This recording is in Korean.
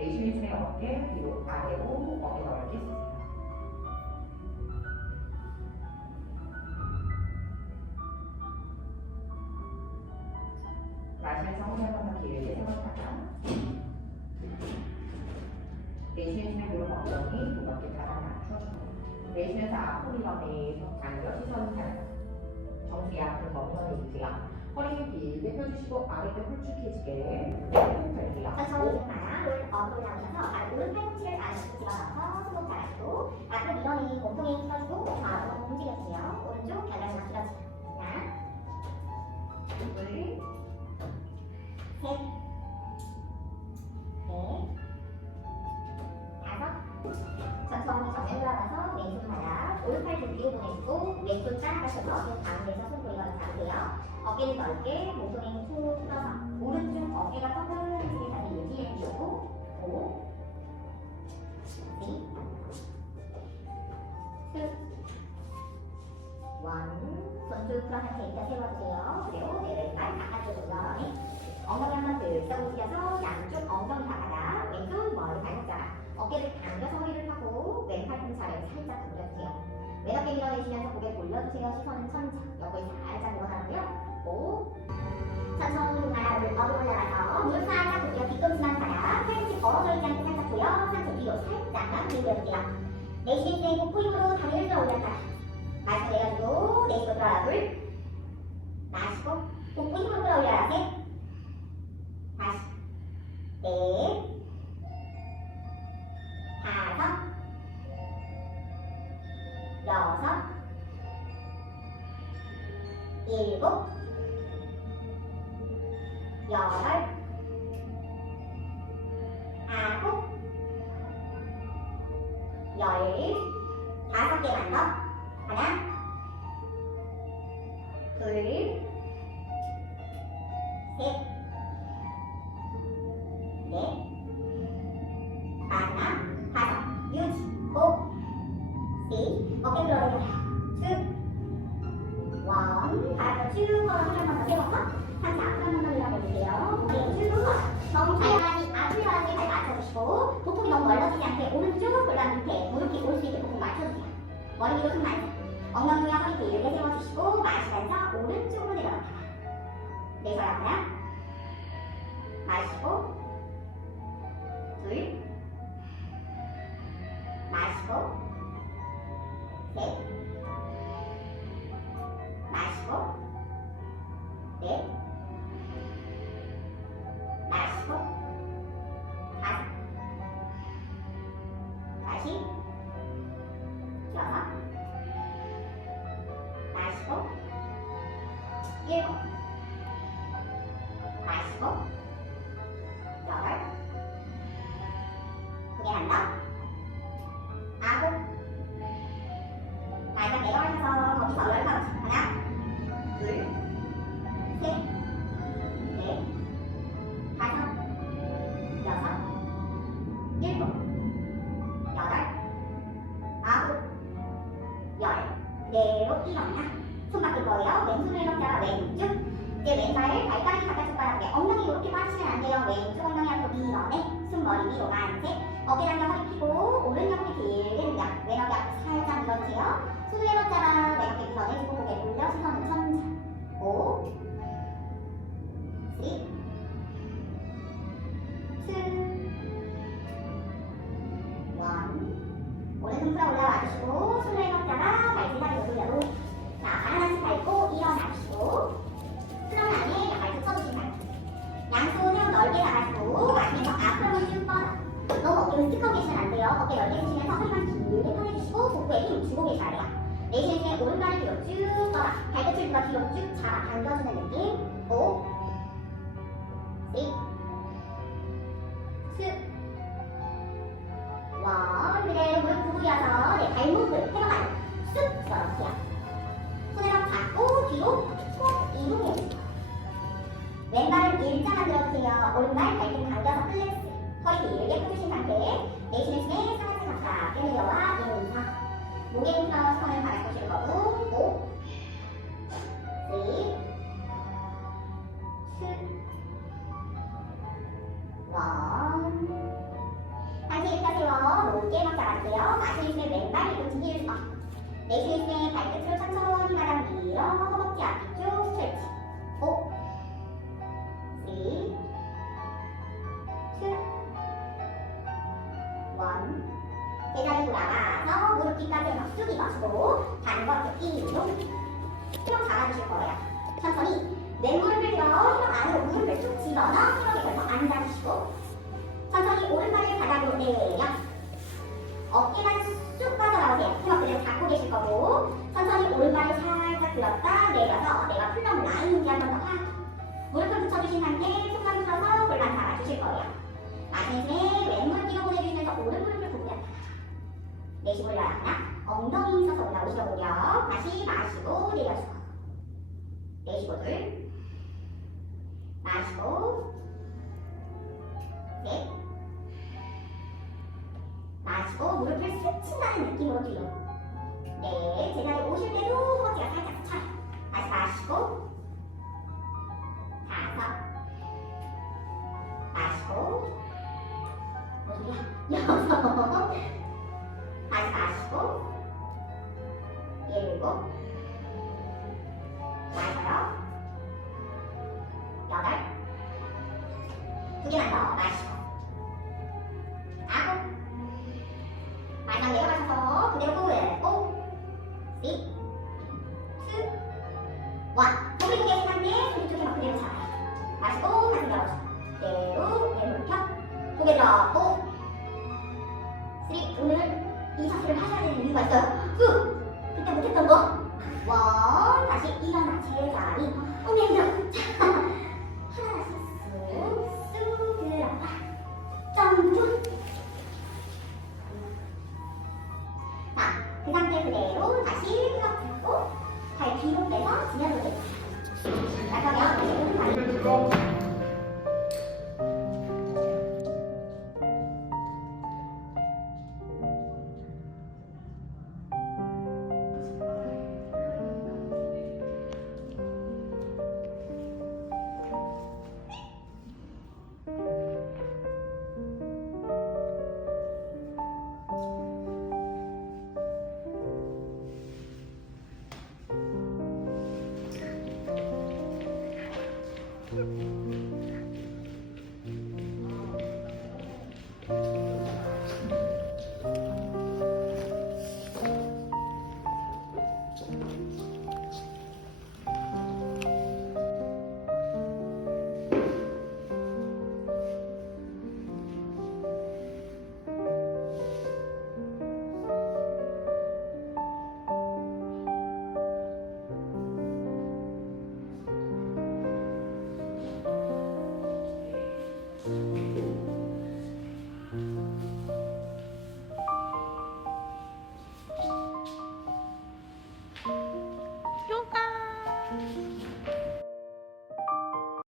내쉬는 어깨 뒤로 아래로 어깨 넓게 쓰세요. 마시면서 허리 한번더 길게 생각하자. 내쉬면서 무릎 엉덩이 두 어깨 바닥 낮춰주고 내쉬면서 앞으로 밀어내서 당겨 시선 잘 정수기 앞으로 멈춰 주세요. 허리 길게 펴주시고 아랫배 홀쭉해지게 펴주세요. 천천히 마야 물 업으로 나오셔서 바로 오른 팔꿈치를 안으로 집어넣어서 오른팔 등 뒤로 보내주고 왼손 따라가셔서 가운데서 손 보이거나 잡으세요. 어깨를 넓게 몸통에 툭 풀어서 오른쪽 어깨가 뻗어지는 자리 유지해 주고 오, 시, 투, 원. 손쭉 풀어 상태 일단 세워주세요. 그리고 내 왼발 바깥쪽으로 네. 엉덩이 한번 들썩 움직여서 양쪽 엉덩이 바닥 왼손 머리 발목 잡아 어깨를 당겨서 허리를 펴고 왼팔꿈치 아래로 살짝 당겨주세요. 왼 어깨 밀어내시면서 고개 돌려주세요. 시선은 천장 옆구리 살짝 늘어나고요. 오 천천히 바닥을 업어 올라가서 무릎 살짝 돌려 뒤꿈치만 바닥 팔꿈치 벌어져 있지 않게 살짝 보여 상체 뒤로 살짝만 밀어주세요. 내쉬는 때 복부 힘으로 다리를 들어 올렸다. 마시고 내려주고 내쉬고 들어라 둘 마시고 복부 힘으로 끌어올려라 셋 다시 넷 일곱 여덟 아홉 열 다섯 개만 더 하나 골반 밑에 무릎이 올수 있게 보폭 맞춰주세요. 머리 위로 손 많이 엉덩이와 허리 길게 세워주시고 마시면서 오른쪽으로 내려갑니다. 내쉬어요 하나 마시고 둘 마시고 한다 아홉 마지막 내려가셔서 거기서 열 가지 하나 둘 셋 넷 다섯 여섯 일곱 여덟 아홉 열 내로 일어나 손 바뀔 거예요 왼손을 잡아 왼쪽 이제 왼발 발가락이 바깥쪽 바닥에 엉덩이 이렇게 빠지시면 안 돼요. 왼쪽 엉덩이 앞으로 밀어내 숨 머리 위로 만세 어깨 당겨 허리 펴고 오른 옆구리 길게 늘려 오른발을 뒤로 쭉 뻗어 발끝을 누가 뒤로 쭉 잡아 당겨주는 느낌. 5 6 7원 그대로 무릎 구부려서 내 발목을 해봐가요. 쑥 걸어주세요 손을 막 잡고 뒤로 톡 이동해주세요. 왼발은 일자 만 들어주세요. 오른발 발등 당겨서 플렉스. 허리 길게 펴주신 상태. 내쉬는 숨에 상하체 가깝게 내려와 인사. 목에 힘써 손을 보실 거고. 5, 3, 2, 1. 일자 세워 높게 막 잡아주세요. 마시는 왼발 뒤꿈치 힐 어. 내쉬는 발끝으로 천천히 가다 밀어 허벅지 앞뒤쪽 스트레치 5 3 2 1 제자리 돌아가 서 무릎 뒤까지 막쑥 입어주고 반번 이로 힘을 잡아주실 거예요. 천천히 왼무릎을 들어 힘을 안으로 무릎을 툭 집어넣어 힘을 걸쳐 앉아주시고 천천히 오른발을 바닥으로 내려 어깨만 쑥 빠져나오세요. 힘을 그대로 잡고 계실 거고 천천히 오른발을 살짝 들었다 내려서 내가 풀던 라인인지 한 번 더 확 무릎을 붙여주신 상태 손만 풀어서 골반 잡아주실 거예요. 왼무릎 뒤로 보내주시면서 오른무릎을 구부렸다. 내쉬고 올라가나 엉덩이 서서 올라오시고요. 다시 마시고 내려주고 내쉬고 둘. 마시고. 넷. 마시고 무릎을 스친다는 느낌으로 뒤로 네 제자리 오실 때도 허벅지가 살짝 차 다시 마시고. 다섯. 마시고. 여섯 다시 마시고 일곱 마셔요 여덟. 두 개만 더 마시고 그때 못했던 원. 뭐? 다시 일어나. 제자리. 언니, 그냥. 하나씩 쑥, 쑥 들어가. 점프. 자, 그 상태 그대로 다시 흡 잡고 발 뒤로 빼서 지면으로 내려. 자, 그러면 다시 오른 다리.